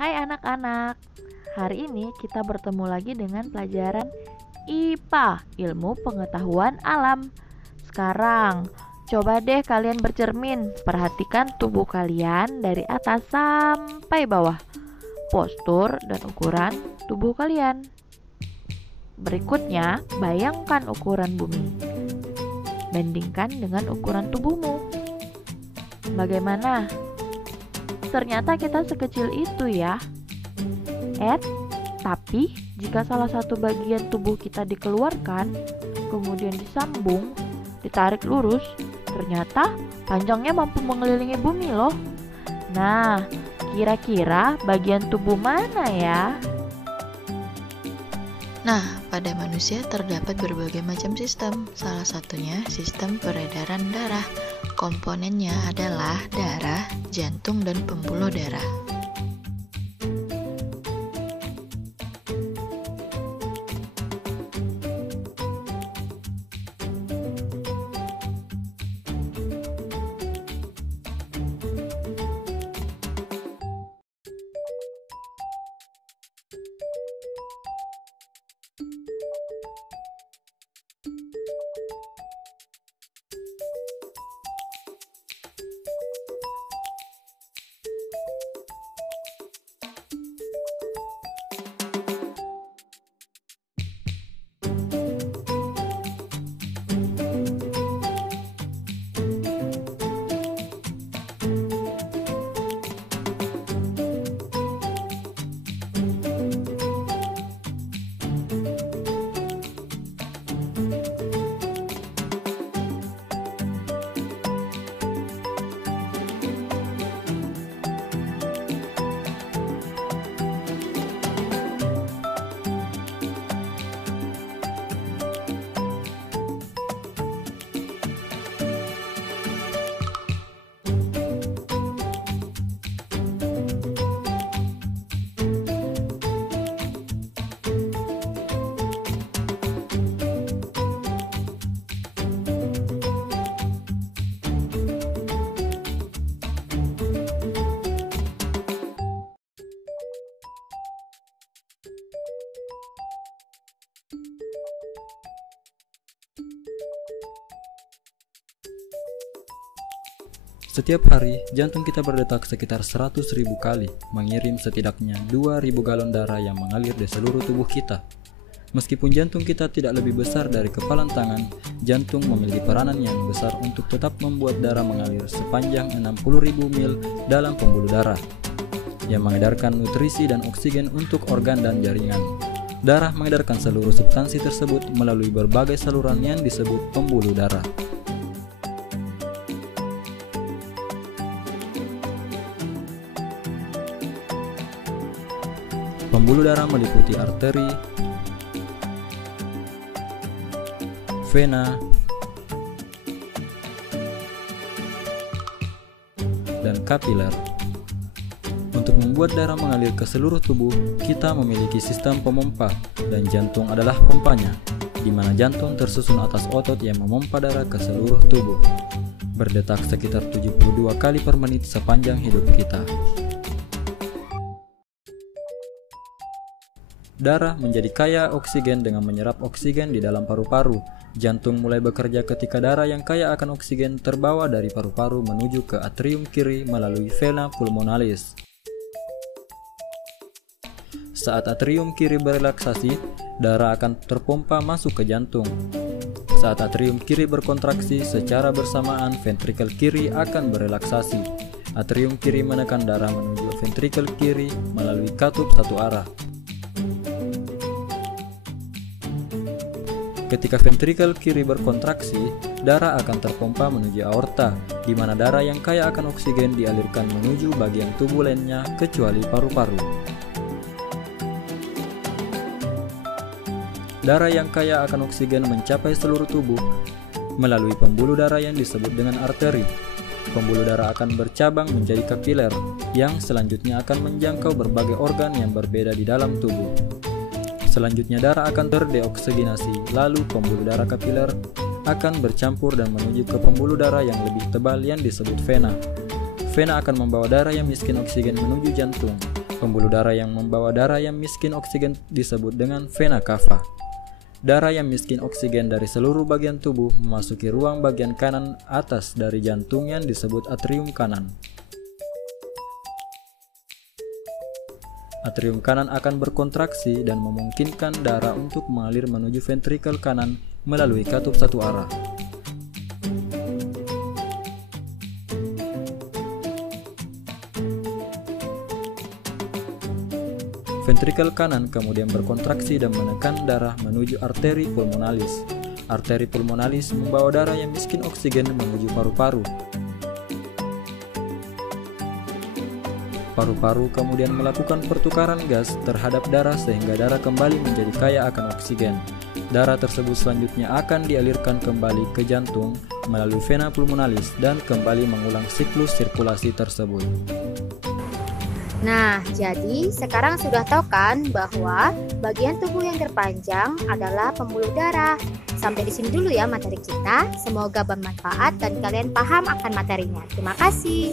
Hai anak-anak, hari ini kita bertemu lagi dengan pelajaran IPA, Ilmu Pengetahuan Alam. Sekarang, coba deh kalian bercermin, perhatikan tubuh kalian dari atas sampai bawah, postur dan ukuran tubuh kalian. Berikutnya, bayangkan ukuran bumi. Bandingkan dengan ukuran tubuhmu. Bagaimana? Ternyata kita sekecil itu ya. Tapi jika salah satu bagian tubuh kita dikeluarkan, kemudian disambung, ditarik lurus, ternyata panjangnya mampu mengelilingi bumi loh. Nah, kira-kira bagian tubuh mana ya? Nah, pada manusia terdapat berbagai macam sistem, salah satunya sistem peredaran darah. Komponennya adalah darah, jantung, dan pembuluh darah. Setiap hari, jantung kita berdetak sekitar 100.000 kali, mengirim setidaknya 2.000 galon darah yang mengalir di seluruh tubuh kita. Meskipun jantung kita tidak lebih besar dari kepalan tangan, jantung memiliki peranan yang besar untuk tetap membuat darah mengalir sepanjang 60.000 mil dalam pembuluh darah, yang mengedarkan nutrisi dan oksigen untuk organ dan jaringan. Darah mengedarkan seluruh substansi tersebut melalui berbagai saluran yang disebut pembuluh darah. Pembuluh darah meliputi arteri, vena, dan kapiler. Untuk membuat darah mengalir ke seluruh tubuh, kita memiliki sistem pemompa, dan jantung adalah pompanya, di mana jantung tersusun atas otot yang memompa darah ke seluruh tubuh, berdetak sekitar 72 kali per menit sepanjang hidup kita. Darah menjadi kaya oksigen dengan menyerap oksigen di dalam paru-paru. Jantung mulai bekerja ketika darah yang kaya akan oksigen terbawa dari paru-paru menuju ke atrium kiri melalui vena pulmonalis. Saat atrium kiri berelaksasi, darah akan terpompa masuk ke jantung. Saat atrium kiri berkontraksi, secara bersamaan ventrikel kiri akan berelaksasi. Atrium kiri menekan darah menuju ventrikel kiri melalui katup satu arah. Ketika ventrikel kiri berkontraksi, darah akan terpompa menuju aorta, di mana darah yang kaya akan oksigen dialirkan menuju bagian tubuh lainnya kecuali paru-paru. Darah yang kaya akan oksigen mencapai seluruh tubuh melalui pembuluh darah yang disebut dengan arteri. Pembuluh darah akan bercabang menjadi kapiler, yang selanjutnya akan menjangkau berbagai organ yang berbeda di dalam tubuh. Selanjutnya darah akan terdeoksigenasi, lalu pembuluh darah kapiler akan bercampur dan menuju ke pembuluh darah yang lebih tebal yang disebut vena. Vena akan membawa darah yang miskin oksigen menuju jantung. Pembuluh darah yang membawa darah yang miskin oksigen disebut dengan vena cava. Darah yang miskin oksigen dari seluruh bagian tubuh memasuki ruang bagian kanan atas dari jantung yang disebut atrium kanan. Atrium kanan akan berkontraksi dan memungkinkan darah untuk mengalir menuju ventrikel kanan melalui katup satu arah. Ventrikel kanan kemudian berkontraksi dan menekan darah menuju arteri pulmonalis. Arteri pulmonalis membawa darah yang miskin oksigen menuju paru-paru. Paru-paru kemudian melakukan pertukaran gas terhadap darah sehingga darah kembali menjadi kaya akan oksigen. Darah tersebut selanjutnya akan dialirkan kembali ke jantung melalui vena pulmonalis dan kembali mengulang siklus sirkulasi tersebut. Nah, jadi sekarang sudah tahu kan bahwa bagian tubuh yang terpanjang adalah pembuluh darah. Sampai di sini dulu ya materi kita. Semoga bermanfaat dan kalian paham akan materinya. Terima kasih.